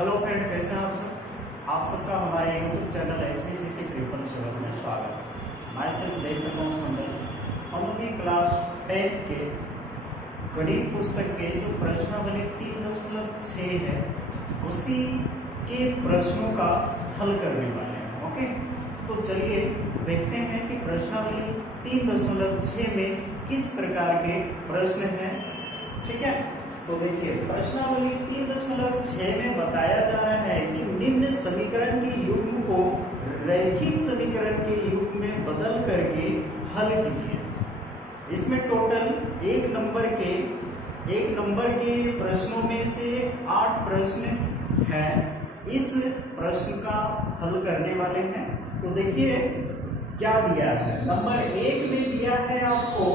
Hello friend, कैसे हैं आप सब। आप सबका हमारे यूट्यूब चैनल SBCC 777 में स्वागत है। मैं सिर्फ जयप्रकाश मंडल। हम अपनी क्लास 10th के गणित पुस्तक के जो प्रश्नावली 3.6 है उसी के प्रश्नों का हल करने वाले हैं। ओके, तो चलिए देखते हैं कि प्रश्नावली 3.6 में किस प्रकार के प्रश्न हैं। ठीक है, तो देखिए प्रश्नावली 3.6 में बताया जा रहा है कि निम्न समीकरण के युग्म को रैखिक समीकरण के युग्म में बदल करके हल कीजिए। इसमें टोटल एक नंबर के प्रश्नों में से 8 प्रश्न हैं। इस प्रश्न का हल करने वाले हैं। तो देखिए क्या दिया है। नंबर 1 में दिया है आपको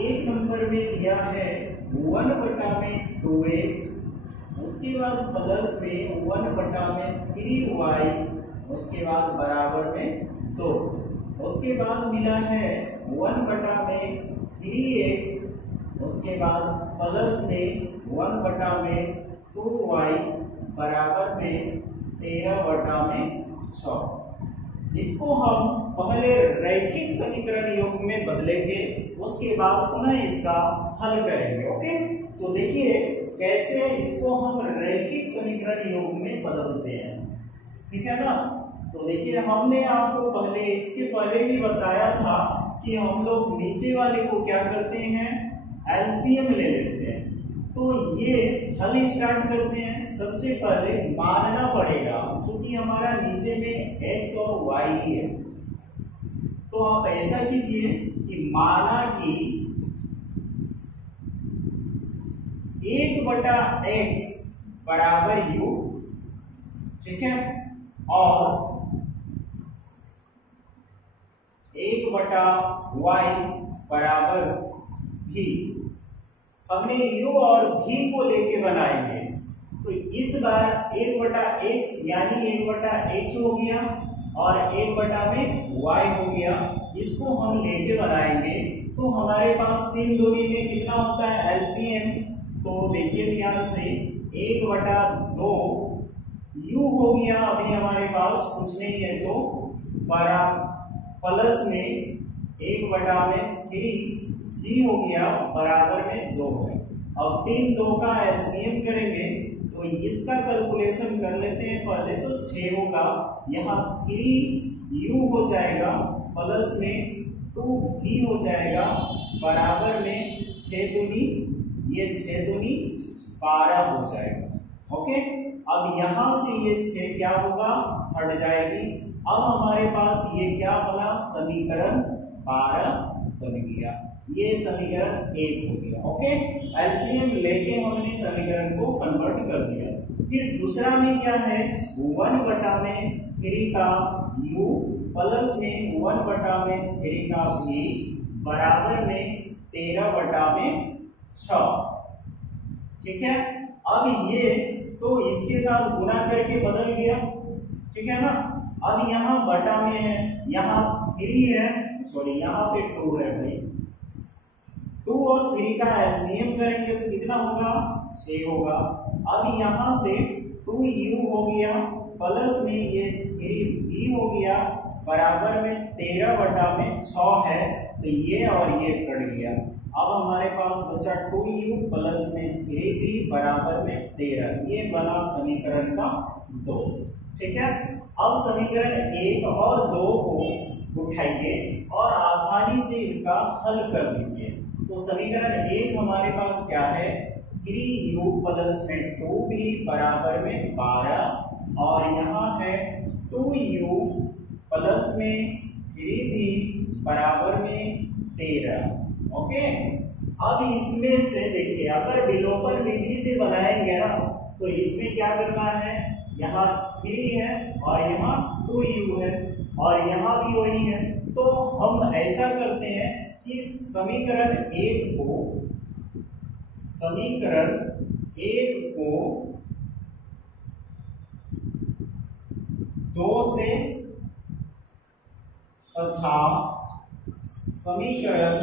एक नंबर में दिया है 1/2x, उसके बाद प्लस में 1/3y, उसके बाद बराबर में 2, उसके बाद मिला है 1/3x, उसके बाद प्लस में 1/2y बराबर में 13/6। इसको हम पहले रैखिक समीकरण योग में बदलेंगे, उसके बाद पुनः इसका हल करेंगे। ओके, तो देखिए कैसे इसको हम रैखिक समीकरण योग में बदलते हैं। ठीक है ना। तो देखिए हमने आपको इसके पहले भी बताया था कि हम लोग नीचे वाले को क्या करते हैं, एलसीएम ले लेते हैं। तो ये हल स्टार्ट करते हैं। सबसे पहले मानना पड़ेगा क्योंकि हमारा नीचे में x और y है, तो आप ऐसा कीजिए कि माना कि 1/x बराबर u, ठीक है, और 1/y बराबर v। हमने u और v को लेके बनाएंगे। तो इस बार 1/x यानी 1/x हो गया और 1/y हो गया। इसको हम लेके बनाएंगे तो हमारे पास 3 दूनी में कितना होता है, एलसीएम। तो देखिए ध्यान से 1/2 u हो गया। अभी हमारे पास कुछ नहीं है तो प्लस में 1/3 ही हो गया बराबर में 2 है। अब 3 2 का एलसीएम करेंगे तो इसका कैलकुलेशन कर लेते हैं पहले। तो 6 होगा, यहाँ 3u हो जाएगा, प्लस में 2v हो जाएगा बराबर में 6 दूनी 12 हो जाएगा। ओके, अब यहां से ये 6 क्या होगा, हट जाएगी। अब हमारे पास ये क्या बना, समीकरण 12 बन गया। ये समीकरण 1 हो गया। ओके, एलसीएम लेके हमने समीकरण को कन्वर्ट कर दिया। फिर दूसरा में क्या है, 1/3 का u प्लस में 1/3 का v बराबर में 13/6। ठीक है, अब ये तो इसके साथ गुना करके बदल गया। ठीक है ना। अब यहाँ बटा में है, यहाँ 3 है, सॉरी यहाँ पे 2 है भाई। 2 और 3 का एलसीएम करेंगे तो कितना होगा, 6 होगा। अब यहाँ से 2u हो गया, प्लस में ये 3v हो गया बराबर में 13/6 है। तो ये और ये कट गया। अब हमारे पास बचा 2u प्लस में 3v बराबर में 13। ये बना समीकरण का 2। ठीक है, अब समीकरण 1 और 2 को उठाइए और आसानी से इसका हल कर दीजिए। तो समीकरण 1 हमारे पास क्या है, 3u प्लस में 2v बराबर में 12 और यहाँ है 2u प्लस में 3v बराबर में 13। ओके, अब इसमें से देखिए अगर विलोपन विधि से बनाएंगे ना तो इसमें क्या करना है, यहाँ 3 है और यहाँ 2u है और यहाँ भी वही है। तो हम ऐसा करते हैं कि समीकरण 1 को 2 से तथा समीकरण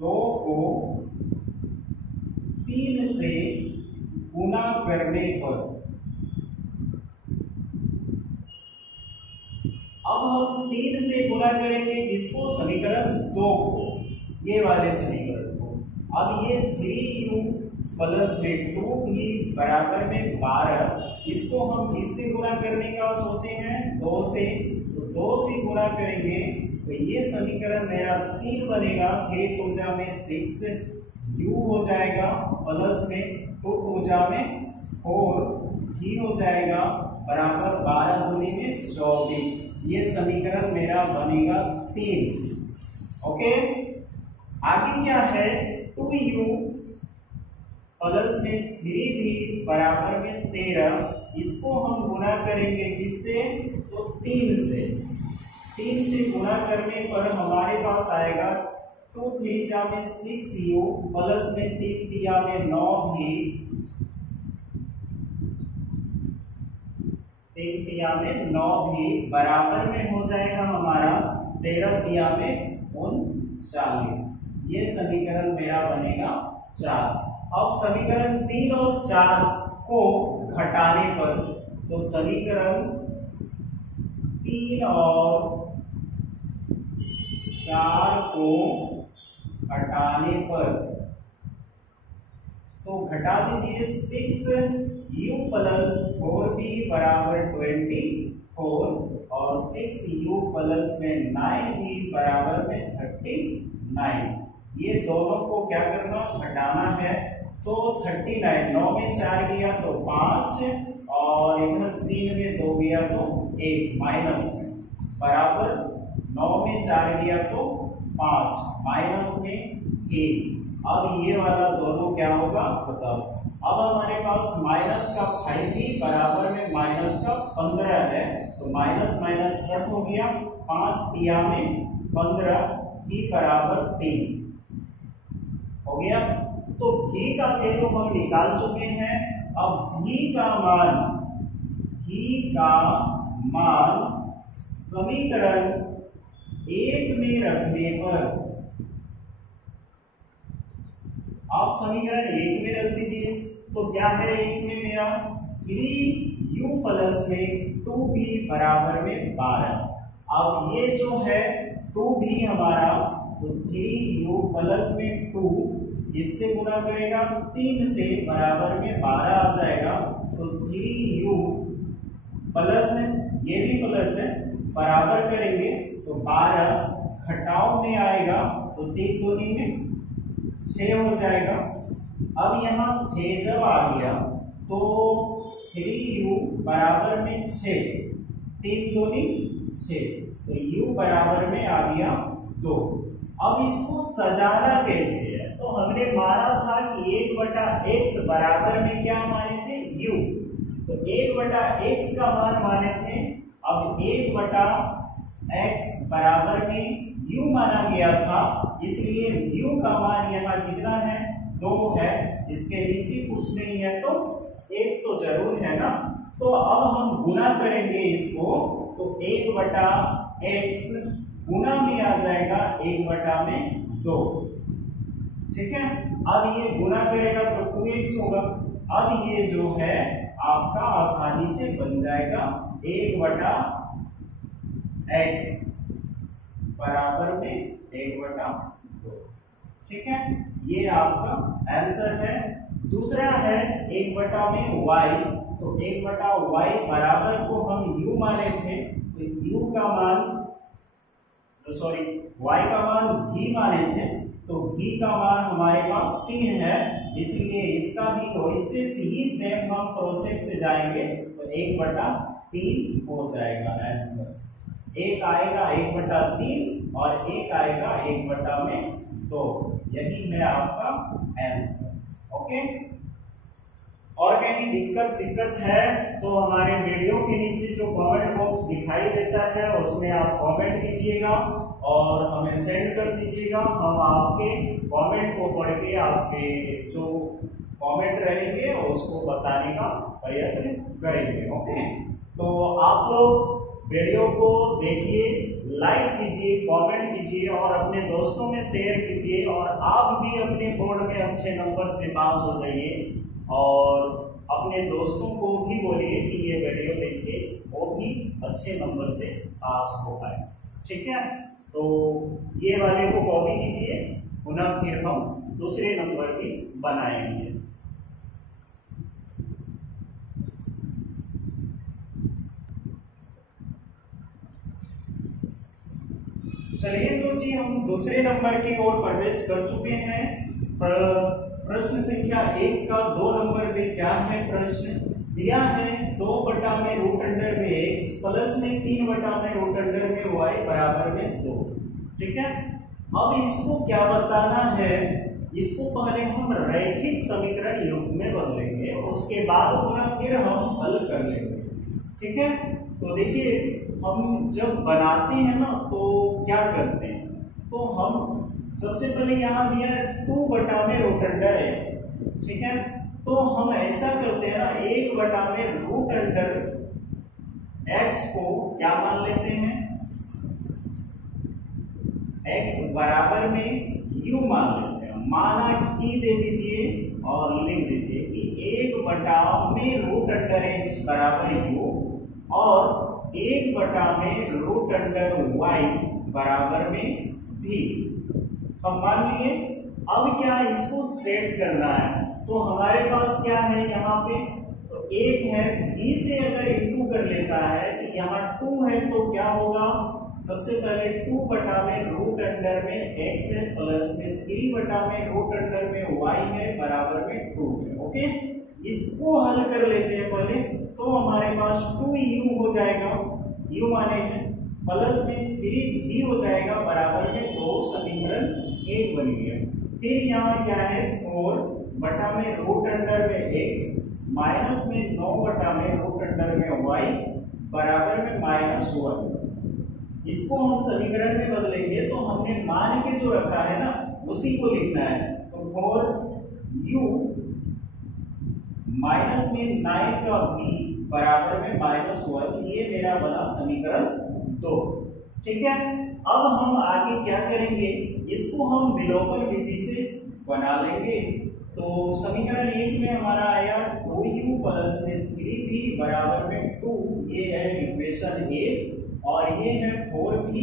2 को 3 से गुना करने पर, अब हम 3 से गुना करेंगे किसको, समीकरण 2 को, ये वाले समीकरण को। अब ये 3u प्लस में 2 भी बराबर में 12, इसको हम किससे गुना करने का सोचे हैं, 2 से, तो 2 से गुना करेंगे तो ये समीकरण मेरा 3 बनेगा, 3 टू में 6, u हो जाएगा प्लस में 2 टू में 4 भी हो जाएगा बराबर 12 दूनी में 24, ये समीकरण मेरा बनेगा 3। ओके, आगे क्या है, 2u प्लस में 3 भी बराबर में 13, इसको हम गुना करेंगे किससे, तो 3 से। 3 से गुना करने पर हमारे पास आएगा 2 3 में 6u प्लस में 3 3 में 9 भी, 3 3 में 9 भी बराबर में हो जाएगा हमारा 13 3 में 39, ये समीकरण मेरा बनेगा 4। अब समीकरण 3 और 4 को घटाने पर, तो समीकरण 3 और 4 को घटाने पर, तो घटा दीजिए 6u प्लस 4b बराबर 24 और 6u प्लस में 9b बराबर में 39, ये दोनों को क्या करना, घटाना है। तो 39, 9 में 4 गया तो 5 और इधर 3 में 2 गया तो 1 माइनस में, बराबर 9 में 4 गया तो 5 माइनस में 1। अब ये वाला दोनों क्या होगा, बताओ। अब हमारे पास माइनस का 5 भी बराबर में माइनस का 15 है, तो माइनस माइनस कट हो गया, 5 3 में 15 भी बराबर 3 हो गया। तो भी का वैल्यू हम निकाल चुके हैं। अब भी का मान समीकरण 1 में रखने पर, आप समीकरण 1 में रख दीजिए, तो क्या है 1 में मेरा 3u प्लस में 2b बराबर में 12। अब ये जो है 2b हमारा, तो 3u प्लस में 2 जिससे गुना करेगा 3 से बराबर में 12 आ जाएगा, तो 3u प्लस है, ये भी प्लस है, बराबर करेंगे तो 12 घटाव में आएगा, तो 3 दूनी में 6 हो जाएगा। अब यहाँ 6 जब आ गया तो 3u बराबर में 6, 3 दूनी 6, तो u बराबर में आ गया 2। अब इसको सजाना कैसे है, तो हमने माना था कि 1/x बराबर में क्या माने थे, u, तो 1/x का मान माने थे। अब 1/x बराबर में u माना गया था, इसलिए u का मान यहाँ कितना है, 2 है, इसके नीचे कुछ नहीं है तो 1 तो जरूर है ना। तो अब हम गुना करेंगे इसको, तो 1/x गुना में आ जाएगा 1/2, ठीक है। अब ये गुना करेगा तो 2x होगा। अब ये जो है आपका आसानी से बन जाएगा 1/x बराबर में 1/2, ठीक है। ये आपका आंसर है। दूसरा है 1/y, तो 1/y बराबर को हम u माने थे, तो u का मान, सॉरी y का मान भी माने थे, तो भी का मान हमारे पास 3 है, इसलिए इसका भी वैसे ही सेम हम प्रोसेस से जाएंगे, तो 1/3 हो जाएगा आंसर। एक आएगा 1/3 और एक आएगा 1/2, यही है आपका आंसर। ओके, और कहीं दिक्कत शिक्कत है तो हमारे वीडियो के नीचे जो कमेंट बॉक्स दिखाई देता है उसमें आप कमेंट कीजिएगा और हमें सेंड कर दीजिएगा। हम आपके कमेंट को पढ़ के आपके जो कमेंट रहेंगे उसको बताने का प्रयत्न करेंगे। ओके, तो आप लोग वीडियो को देखिए, लाइक कीजिए, कमेंट कीजिए और अपने दोस्तों में शेयर कीजिए और आप भी अपने बोर्ड में अच्छे नंबर से पास हो जाइए और अपने दोस्तों को भी बोलिए कि ये वीडियो देख के वो भी अच्छे नंबर से पास हो पाए। ठीक है, तो ये वाले को कॉपी कीजिए, पुनः फिर हम दूसरे नंबर भी बनाएंगे। चलिए तो जी हम दूसरे नंबर की ओर प्रवेश कर चुके हैं। प्रश्न संख्या 1 का 2 नंबर पे क्या है प्रश्न दिया है, 2/√x प्लस में 3/√y बराबर में 2। ठीक है, अब इसको क्या बताना है, इसको पहले हम रैखिक समीकरण युग्म में बदलेंगे और उसके बाद पुनः फिर हम हल कर लेंगे। ठीक है, तो देखिए हम जब बनाते हैं ना तो क्या करते हैं, तो हम सबसे पहले यहाँ दिया है 2/√x। ठीक है, तो हम ऐसा करते हैं ना, 1/√x को क्या मान लेते हैं, x बराबर में u मान लेते हैं, माना कि दे दीजिए और लिख दीजिए कि 1/√x बराबर u और 1/√y बराबर में v हम मान लिए। अब क्या इसको सेट करना है, तो हमारे पास क्या है यहाँ पे, तो एक है v से अगर इंटू कर लेता है कि यहाँ 2 है तो क्या होगा, सबसे पहले 2/√x है प्लस में 3/√y है बराबर में 2 है। ओके, इसको हल कर लेते हैं पहले, तो हमारे पास 2u हो जाएगा, u माने हैं प्लस में 3v हो जाएगा बराबर में 2, समीकरण 1 बन गया। फिर यहाँ क्या है, 4/√x माइनस में 9/√y बराबर में -1। इसको हम समीकरण में बदलेंगे तो हमने मान के जो रखा है ना उसी को लिखना है, तो 4u माइनस में 9 का v बराबर में -1, ये मेरा बना समीकरण 2। ठीक है, अब हम आगे क्या करेंगे, इसको हम विलोपन विधि से बना लेंगे। तो समीकरण 1 में हमारा आया 2u प्लस में 3v बराबर में 2, ये है इक्वेशन 1 और ये है 4v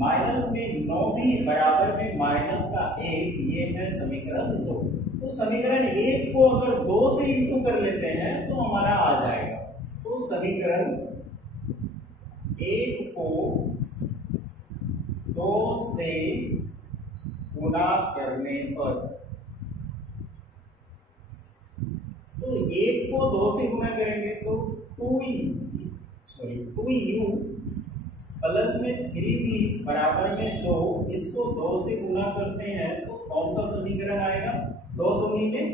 माइनस में 9v बराबर में -1, ये है समीकरण 2। तो समीकरण 1 को अगर 2 से इंटू कर लेते हैं तो हमारा आ जाएगा, तो समीकरण 1 को 2 से गुणा करने पर, तो 1 को 2 से गुणा करेंगे तो 2u प्लस में 3v बराबर में 2, इसको 2 से गुणा करते हैं तो कौन सा समीकरण आएगा, 2 दूनी में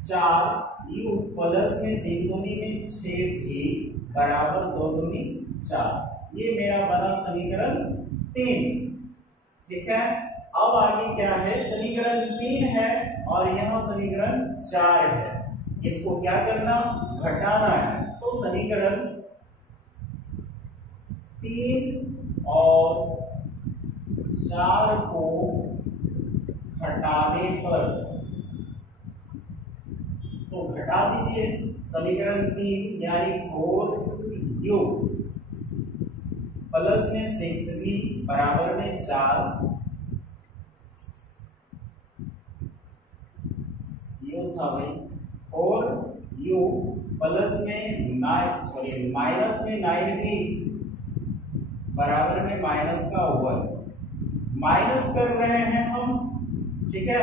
4, u प्लस में 3 दूनी में 6v बराबर 2 दूनी 4, ये मेरा बना समीकरण 3। ठीक है, अब आगे क्या है, समीकरण 3 है और यहाँ समीकरण 4 है, इसको क्या करना, घटाना है। तो समीकरण 3 और 4 को घटाने पर, तो घटा दीजिए, समीकरण 3 यानी 4u प्लस में 6v बराबर में 4, ये था भाई 4u प्लस में माइनस में 9v बराबर में -1, माइनस कर रहे हैं हम। ठीक है,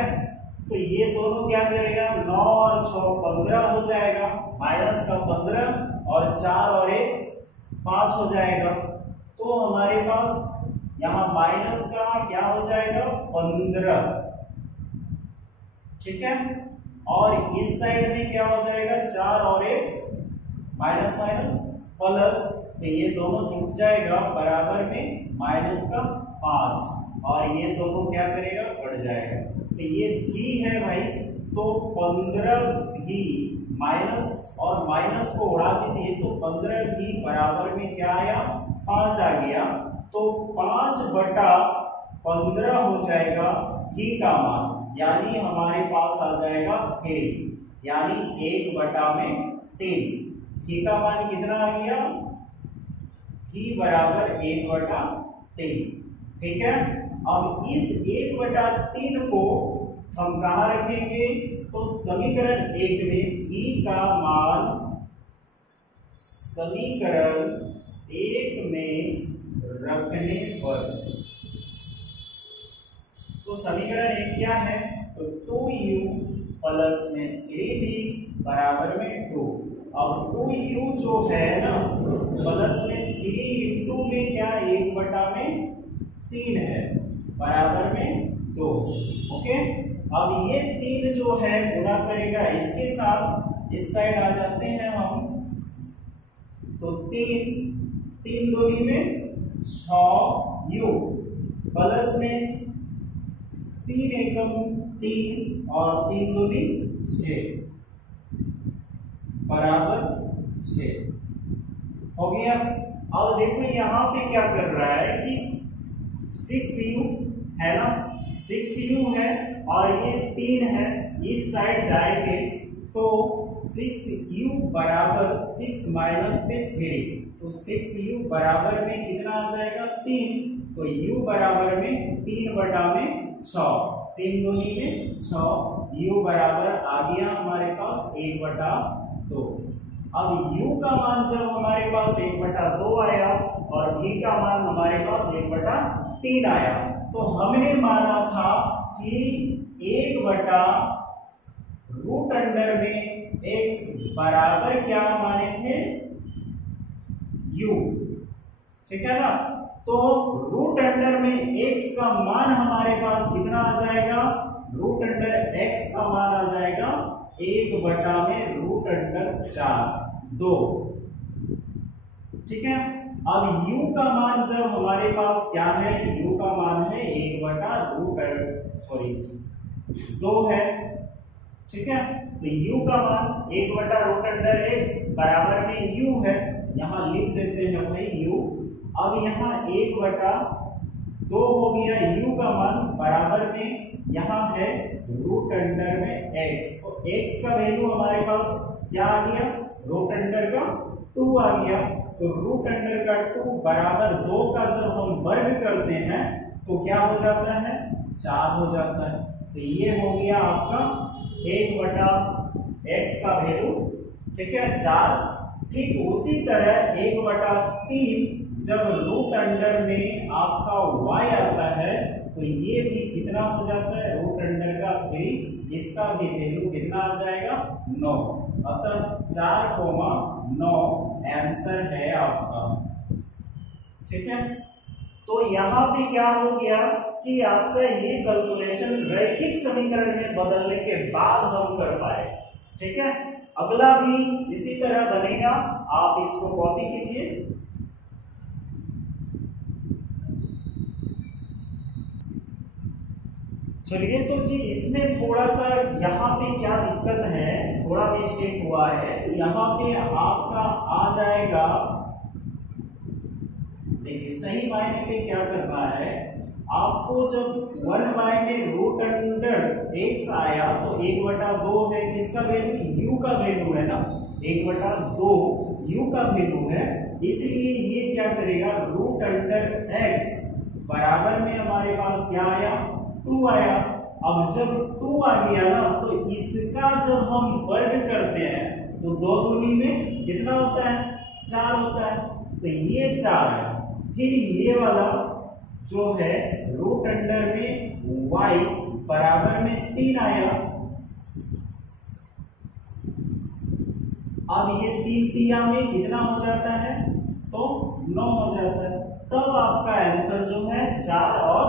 तो ये दोनों क्या करेगा, 9 और 6 15 हो जाएगा, -15 और 4 और 1 5 हो जाएगा। तो हमारे पास यहाँ माइनस का क्या हो जाएगा, 15। ठीक है, और इस साइड में क्या हो जाएगा, 4 और 1 माइनस प्लस, तो ये दोनों जुट जाएगा बराबर में -5 और ये दोनों क्या करेगा, बढ़ जाएगा। तो ये भी है भाई, तो 15 भी माइनस और माइनस को उड़ा दीजिए तो 15 भी बराबर में क्या आया 5 आ गया। तो 5/15 हो जाएगा ही का मान, यानी हमारे पास आ जाएगा 3, यानी 1/3। ही का मान कितना आ गया, ही बराबर 1/3। ठीक है, अब इस 1/3 को हम कहाँ रखेंगे, तो समीकरण 1 में ही का मान समीकरण 1 में रखने पर, तो समीकरण 1 क्या है, तो 2u प्लस में 3v बराबर में 2। अब 2u जो है ना प्लस में 3 इंटू में क्या 1/3 है बराबर में 2। ओके, अब ये 3 जो है गुणा करेगा इसके साथ, इस साइड आ जाते हैं हम, तो 3 दूनी में 6u प्लस में 3 एकम 3 और 3 दूनी 6 बराबर 6 हो गया। अब देखो यहाँ पे क्या कर रहा है कि 6u है ना, 6u है और ये 3 है, इस साइड जाएंगे तो 6u बराबर 6 माइनस में 3, तो 6u बराबर में कितना आ जाएगा 3, तो u बराबर में 3/6, 3 दूनी में 6, u बराबर आ गया हमारे पास 1/2। अब u का मान जब हमारे पास 1/2 आया और v का मान हमारे पास 1/3 आया, तो हमने माना था कि 1/√अंडर में x बराबर क्या माने थे u, ठीक है ना। तो √अंडर में x का मान हमारे पास कितना आ जाएगा, √अंडर x का मान आ जाएगा 1/√4 2, ठीक है। अब u का मान जब हमारे पास क्या है, u का मान है 1/2 है, ठीक है। तो u का मान 1/√x बराबर में u है, यहां लिख देते हैं भाई u। अब यहाँ 1/2 हो गया u का मान बराबर में यहाँ है √अंडर में x, तो x का वैल्यू हमारे पास क्या आ गया, √अंडर का 2 आ गया। तो √अंडर का 2 बराबर 2 का जब हम वर्ग करते हैं तो क्या हो जाता है, 4 हो जाता है। तो ये हो गया आपका 1/x का वैल्यू, ठीक है 4। ठीक उसी तरह 1/3 जब √अंडर में आपका y आता है तो ये भी कितना हो जाता है, √अंडर का 3, इसका भी वैल्यू कितना आ जाएगा 9। अतः 4,9 आंसर है आपका, ठीक है। तो यहाँ पे क्या हो गया कि आपका ये कैलकुलेशन रैखिक समीकरण में बदलने के बाद हम कर पाए, ठीक है। अगला भी इसी तरह बनेगा, आप इसको कॉपी कीजिए। चलिए, तो जी इसमें थोड़ा सा यहाँ पे क्या दिक्कत है, थोड़ा मिस्टेक हुआ है। यहाँ पे आपका आ जाएगा, देखिए सही मायने पे क्या करना है आपको, जब 1 में √x आया तो 1/2 है, किसका वैल्यू, u का वैल्यू है ना, 1/2 u का वैल्यू है, इसलिए ये क्या करेगा, √x बराबर में हमारे पास क्या आया, 2 आया। अब जब 2 आ गया ना तो इसका जब हम वर्ग करते हैं तो 2 दूनी में कितना होता है, 4 होता है, तो ये 4 है। फिर ये वाला जो है √अंडर में y बराबर में 3 आया। अब ये 3 तिया में कितना हो जाता है, तो 9 हो जाता है। तब आपका आंसर जो है 4 और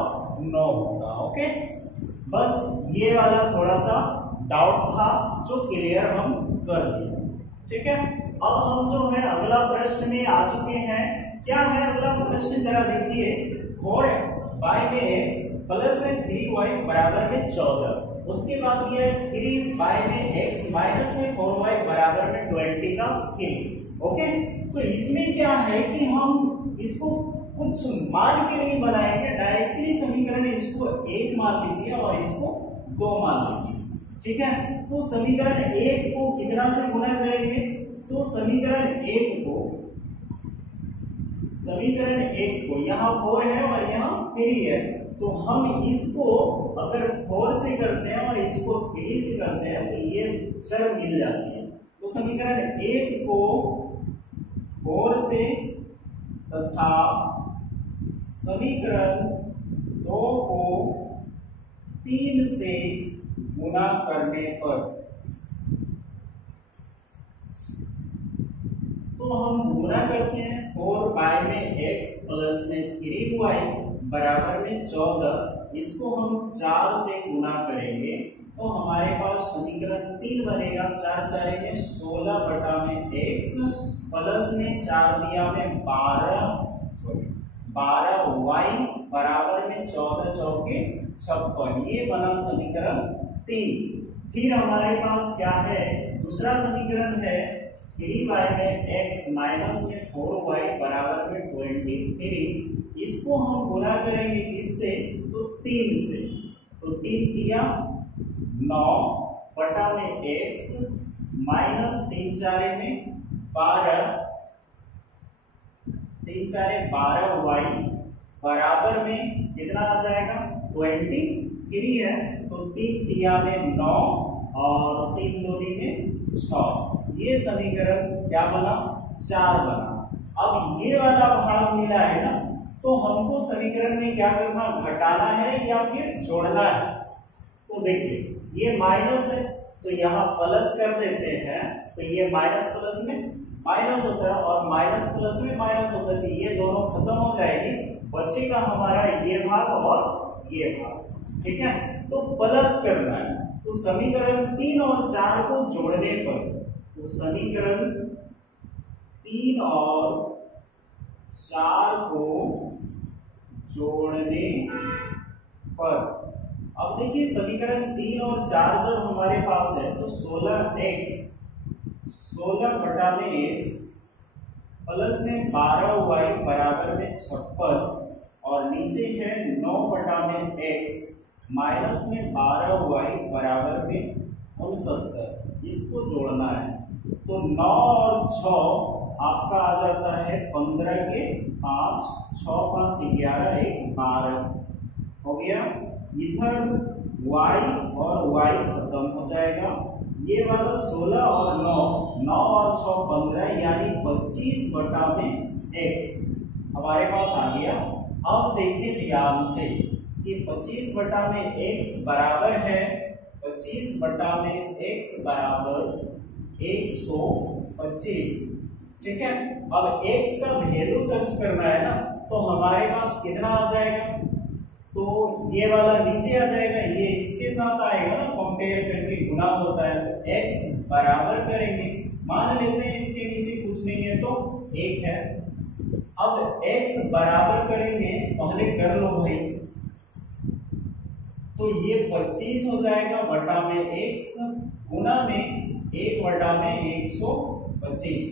9 होगा। ओके, बस ये वाला थोड़ा सा डाउट था जो क्लियर हम कर दिए, ठीक है। अब हम जो है अगला प्रश्न में आ चुके हैं। क्या है अगला प्रश्न, जरा देखिए। 4y में x प्लस में 3y बराबर में 14। उसके बाद ये 3y में x माइनस में 4y बराबर में 20 का 3। ओके, तो इसमें क्या है कि हम इसको कुछ मान के नहीं बनाएंगे, डायरेक्टली समीकरण इसको 1 मान लीजिए और इसको 2 मान लीजिए। ठीक है, तो समीकरण 1 को कितना से गुणा करेंगे, तो समीकरण 1 को यहाँ 4 है और यहाँ 3 है, तो हम इसको अगर 4 से करते हैं और इसको 3 से करते हैं तो ये चर मिल जाती है। तो समीकरण 1 को 4 से तथा समीकरण 2 को 3 से गुणा करने पर, तो हम गुणा करते हैं 4y में x प्लस में 3y बराबर में 14, इसको हम 4 से गुणा करेंगे तो हमारे पास समीकरण 3 बनेगा। 4 4 में 16 बटा में x प्लस में 4 दिया में 12y बराबर में 14 चौके 56, ये बना समीकरण 3। फिर हमारे पास क्या है, दूसरा समीकरण है 3y में x माइनस में 4y बराबर में 23, इसको हम गुणा करेंगे किससे, तो 3 से, तो 3 दिया 9 बटा में x माइनस 3 4 में 12, 3 4 12y बराबर में कितना आ जाएगा 23 है, तो 3 दिया में 9 और 3 दूनी में 6, ये समीकरण क्या बना 4 बना। अब ये वाला भाग मिला है ना, तो हमको समीकरण में क्या करना, घटाना है या फिर जोड़ना है। तो देखिए ये माइनस है तो यहाँ प्लस कर देते हैं, तो ये माइनस प्लस में माइनस होता है और माइनस प्लस में माइनस होता है, तो ये दोनों खत्म हो जाएगी, बचेगा हमारा ये भाग और ये भाग। ठीक है, तो प्लस करना है, तो समीकरण 3 और 4 को जोड़ने पर, तो समीकरण 3 और 4 को जोड़ने पर, अब देखिए समीकरण 3 और 4 जब हमारे पास है तो 16 बटा में x प्लस में 12y बराबर में 56 और नीचे है 9 बटा में x माइनस में 12y बराबर में 69, इसको जोड़ना है। तो 9 और 6 आपका आ जाता है 15 के 5, 6 5 11 1 12 हो गया। इधर y और y खत्म हो जाएगा, ये वाला 16 और 9 और 6 15 यानी 25 बटा में x हमारे पास आ गया। अब देखिए ध्यान से कि 25 बटा में x बराबर है, 25 बटा में x बराबर 125। ठीक है, अब x का वैल्यू सर्च करना है ना, तो हमारे पास कितना आ जाएगा, तो ये वाला नीचे आ जाएगा, ये इसके साथ आएगा ना, कंपेयर करके गुना होता है, तो x बराबर करेंगे, मान लेते हैं इसके नीचे कुछ नहीं है तो 1 है। अब x बराबर करेंगे, पहले कर लो भाई, तो ये 25 हो जाएगा बटा में x गुना में 1 बटा में 125।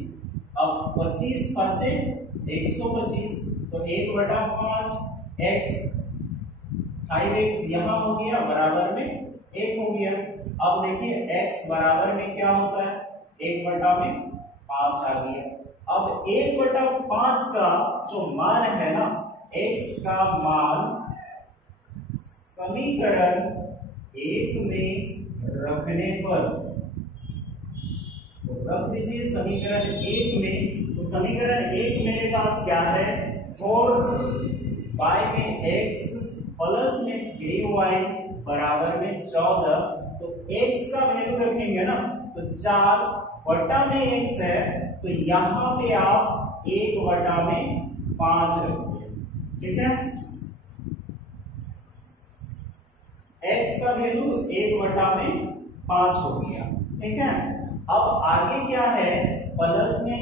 अब 25 5 125, तो 1 बटा 5 x 5x यहाँ हो गया बराबर में 1 हो गया। अब देखिए x बराबर में क्या होता है, 1 बटा में 5 आ गया। अब 1 बटा 5 का जो मान है ना, x का मान समीकरण 1 में रखने पर, तो रख दीजिए समीकरण 1 में, तो समीकरण 1 मेरे पास क्या है, 4y में x प्लस में 3y बराबर में 14, तो x का वैल्यू रखेंगे ना, तो 4 बटा में x है, तो यहां पे आप 1 बटा में 5 रखिए। ठीक है, x का वैल्यू 1 बटा में 5 हो गया। ठीक है, अब आगे क्या है, प्लस में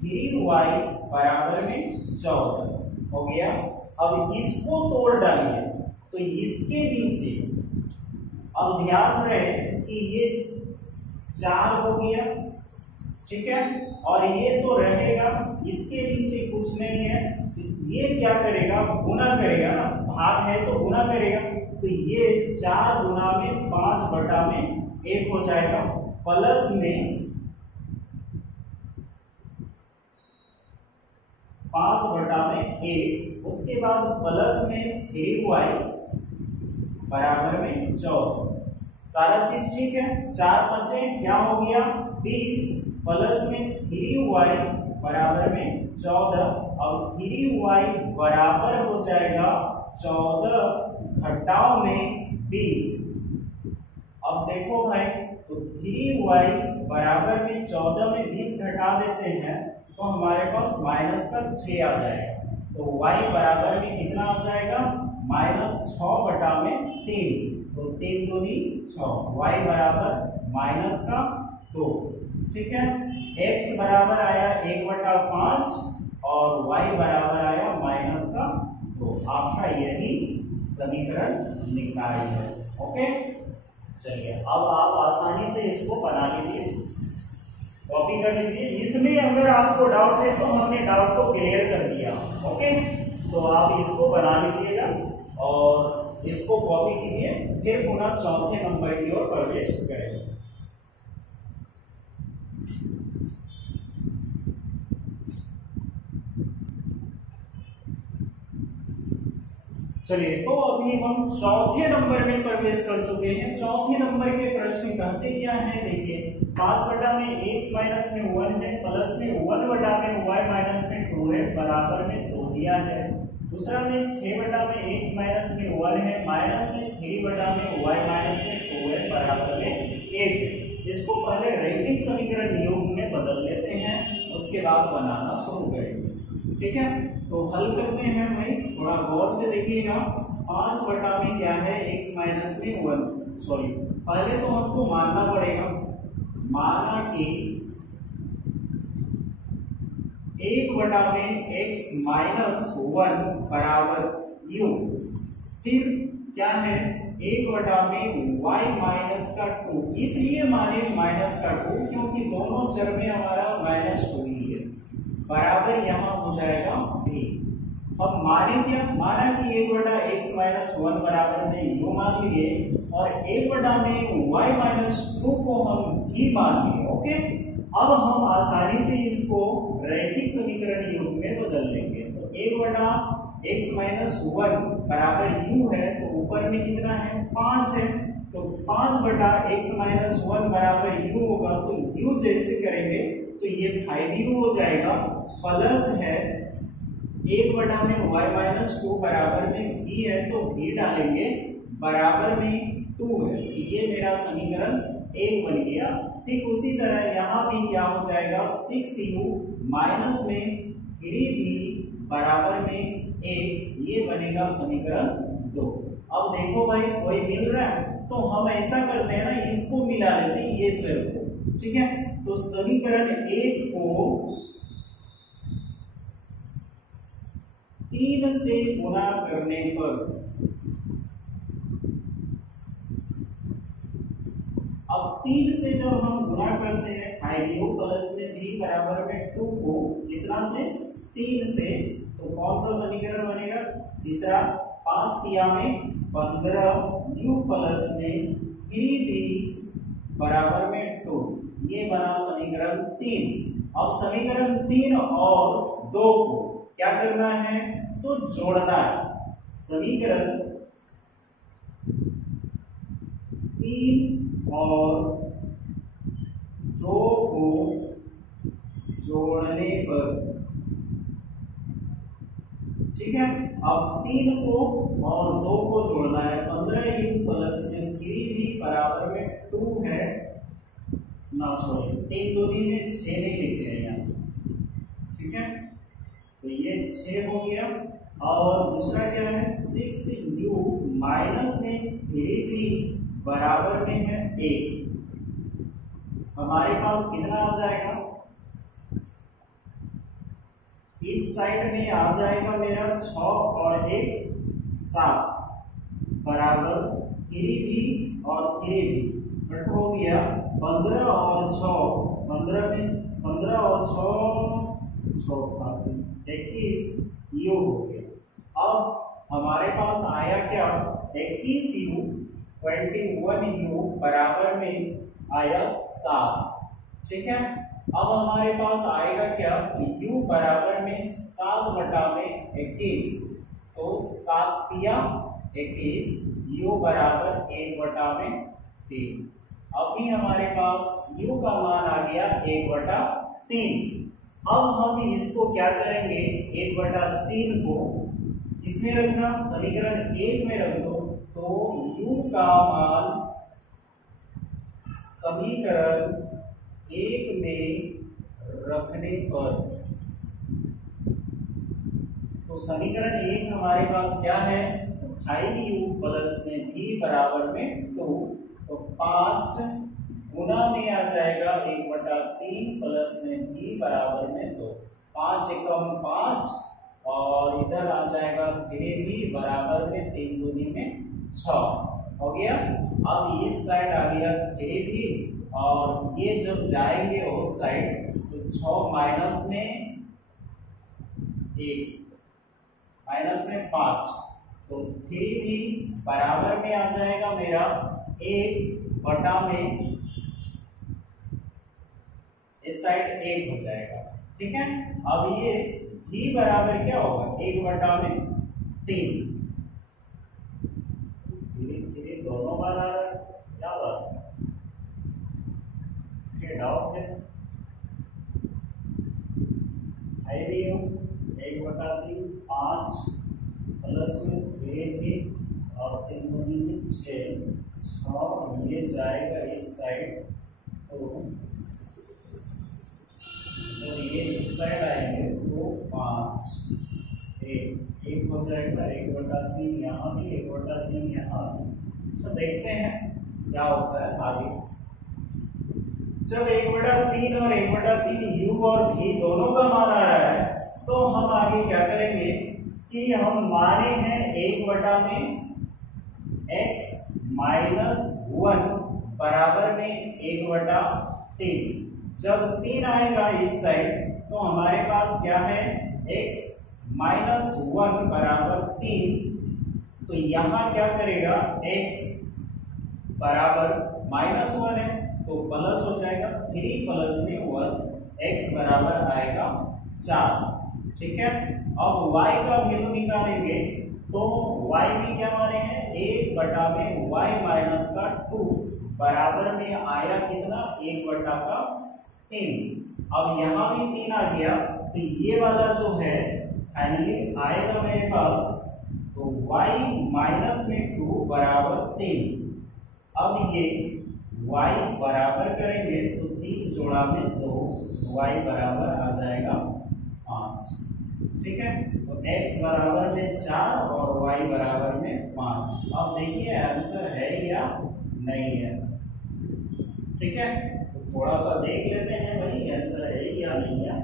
3y बराबर में 14 हो गया। अब इसको तोड़ डालिए, तो इसके नीचे अब ध्यान रहे कि ये 4 हो गया, ठीक है, और ये तो रहेगा, इसके नीचे कुछ नहीं है, तो ये क्या करेगा, गुना करेगा ना, भाग है तो गुना करेगा, तो ये 4 गुना में 5 बटा में 1 हो जाएगा, प्लस में 5 बटा में 1, उसके बाद प्लस में 3y बराबर में 14। सारा चीज ठीक है, 4 बचे क्या हो गया 20, प्लस में 3y बराबर में 14। अब 3y बराबर हो जाएगा 14 घटाओ में 20। अब देखो भाई, तो 3y बराबर में 14 में 20 घटा देते हैं तो हमारे पास माइनस का 6 आ जाएगा, तो y बराबर में कितना आ जाएगा, -6 बटा में 3, तो 3 दूनी 6, y बराबर माइनस का 2, ठीक है। x बराबर आया 1/5 और y बराबर आया माइनस का 2। आपका यही समीकरण निकाय है। ओके, चलिए अब आप आसानी से इसको बना लीजिए, कॉपी कर लीजिए। इसमें अगर आपको डाउट है तो हमने डाउट को क्लियर कर दिया। ओके, तो आप इसको बना लीजिएगा और इसको कॉपी कीजिए, फिर पुनः चौथे नंबर की ओर प्रवेश करेंगे। चलिए, तो अभी हम चौथे नंबर में प्रवेश कर चुके हैं। चौथे नंबर के प्रश्न कहते क्या है, देखिए 5 बटा में x माइनस में 1 है, प्लस में 1 बटा में y माइनस में 2 है, बराबर में 2 दिया है। दूसरा में 6 बटा में x माइनस में 1 है, माइनस में 3 बटा में y माइनस में 2 है, बराबर में 1 है। इसको पहले रैखिक समीकरण योग में बदल लेते हैं, उसके बाद बनाना शुरू करेंगे, ठीक है। तो हल करते हैं भाई, थोड़ा गौर से देखिएगा। 5 बटा में क्या है, x माइनस में 1, सॉरी पहले तो हमको मानना पड़ेगा, माना कि 1 बटा में x माइनस 1 बराबर u, फिर क्या है 1 बटा में y माइनस का 2, इसलिए माने माइनस का 2 क्योंकि दोनों चर में हमारा -2 ही है, बराबर यहाँ हो जाएगा b। अब माने क्या, माना कि 1 बटा x माइनस 1 बराबर में u मान लिए और 1 बटा में y माइनस 2 को हम भी मान लिए। ओके, अब हम आसानी से इसको रैखिक समीकरण योग में बदल लेंगे। तो 1 बटा x माइनस 1 बराबर u है, तो ऊपर में कितना है 5 है, तो 5 बटा x माइनस 1 बराबर u होगा, तो u जैसे करेंगे तो ये 5u हो जाएगा, प्लस है 1 बटा में y माइनस 2 बराबर में v है, तो v डालेंगे, बराबर में 2 है, ये मेरा समीकरण 1 बन गया। ठीक उसी तरह यहाँ भी क्या हो जाएगा, 6u माइनस में 3v बराबर में 1, ये बनेगा समीकरण 2। अब देखो भाई, कोई मिल रहा है तो हम ऐसा करते हैं ना, इसको मिला लेते हैं ये चर को, ठीक है। तो समीकरण 1 को 3 से गुणा करने पर, अब 3 से जब हम गुणा करते हैं 5u प्लस में v बराबर में 2 को, कितना से 3 से, तो कौन सा समीकरण बनेगा, तीसरा। 5 तिया में 15u प्लस में 3v बराबर में 2, ये बना समीकरण 3। अब समीकरण 3 और 2 को क्या करना है, तो जोड़ना है। समीकरण 3 और 2 को जोड़ने पर, ठीक है। अब 3 को और 2 को जोड़ना है, 15u प्लस में 3v बराबर में 2 है ना, सॉरी 3 दूनी में 6 नहीं लिख रहे हैं, ठीक है। तो ये 6 हो गया, और दूसरा क्या है 6u माइनस में 3v बराबर में है 1, हमारे पास कितना आ जाएगा, इस साइड में आ जाएगा मेरा 6 और 1 7 बराबर 3b और 3b कट हो गया 15 और 6 15 में 15 और 6 5 21 यू हो गया। अब हमारे पास आया क्या 21u 21u बराबर में आया 7। ठीक है, अब हमारे पास आएगा क्या u बराबर में 7 बटा में 21 तो 7 तिया 21 u बराबर 1 बटा में 3। अभी हमारे पास u का मान आ गया 1 बटा 3। अब हम इसको क्या करेंगे 1 बटा 3 को किसमें रखना समीकरण 1 में रख दो तो u का मान समीकरण 1 में रखने पर तो समीकरण 1 हमारे पास क्या है 5u प्लस में v बराबर में 2 तो 5 गुना में आ जाएगा 1 बटा 3 प्लस में v बराबर में 2 5 एकम 5 और इधर आ जाएगा 3v बराबर में 3 दूनी में 6 हो गया। अब इस साइड आ गया 3v और ये जब जाएंगे उस साइड तो 6 माइनस में 5 तो 3v बराबर में आ जाएगा मेरा 1 बटा में इस साइड 1 हो जाएगा। ठीक है, अब ये v बराबर क्या होगा 1 बटा में 3 धीरे धीरे दोनों बार आ रहा है क्या बात है डाउट है 1 बटा 3 5 प्लस में 3 और 3 दूनी में 6 ये जाएगा इस साइड तो जब ये इस साइड आएंगे तो 5 1 हो जाएगा 1 बटा 3 यहाँ भी 1 बटा 3 यहाँ भी। तो देखते हैं क्या होता है आगे। जब 1 बटा 3 और 1 बटा 3 u और v दोनों का मान आ रहा है तो हम आगे क्या करेंगे कि हम माने हैं 1 बटा में x माइनस 1 बराबर में 1 बटा 3। जब 3 आएगा इस साइड तो हमारे पास क्या है x माइनस 1 बराबर 3 तो यहाँ क्या करेगा x बराबर -1 है तो प्लस हो जाएगा 3 प्लस में 1 x बराबर आएगा 4। ठीक है, अब y का वैल्यू निकालेंगे तो y में क्या मानेंगे 1 बटा में y माइनस का 2 बराबर में आया कितना 1 बटा का 3। अब यहाँ भी 3 आ गया तो ये वाला जो है फाइनली आएगा मेरे पास तो y माइनस में 2 बराबर 3। अब ये y बराबर करेंगे तो 3 जोड़ा में 2 y बराबर आ जाएगा 5। ठीक है, तो x बराबर में 4 और y बराबर में 5। अब देखिए आंसर है या नहीं है। ठीक है, तो थोड़ा सा देख लेते हैं भाई आंसर है या नहीं है।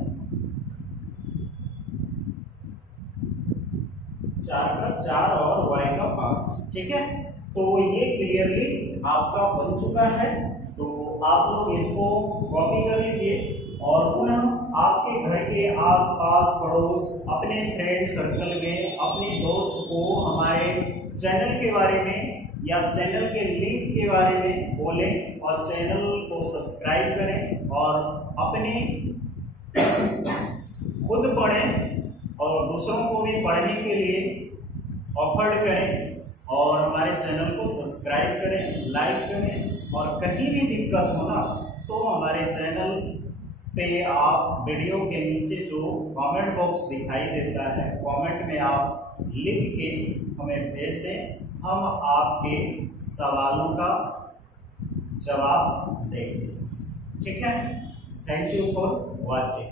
4 का 4 और y का 5। ठीक है, तो ये क्लियरली आपका बन चुका है। तो आप लोग इसको कॉपी कर लीजिए और पुनः आपके घर के आसपास पड़ोस अपने फ्रेंड सर्कल में अपने दोस्त को हमारे चैनल के बारे में या चैनल के लिंक के बारे में बोलें और चैनल को सब्सक्राइब करें और अपने खुद पढ़ें और दूसरों को भी पढ़ने के लिए ऑफर्ड करें और हमारे चैनल को सब्सक्राइब करें, लाइक करें और कहीं भी दिक्कत हो ना तो हमारे चैनल पे आप वीडियो के नीचे जो कमेंट बॉक्स दिखाई देता है कमेंट में आप लिख के हमें भेज दें, हम आपके सवालों का जवाब देंगे। ठीक है, थैंक यू फॉर वॉचिंग।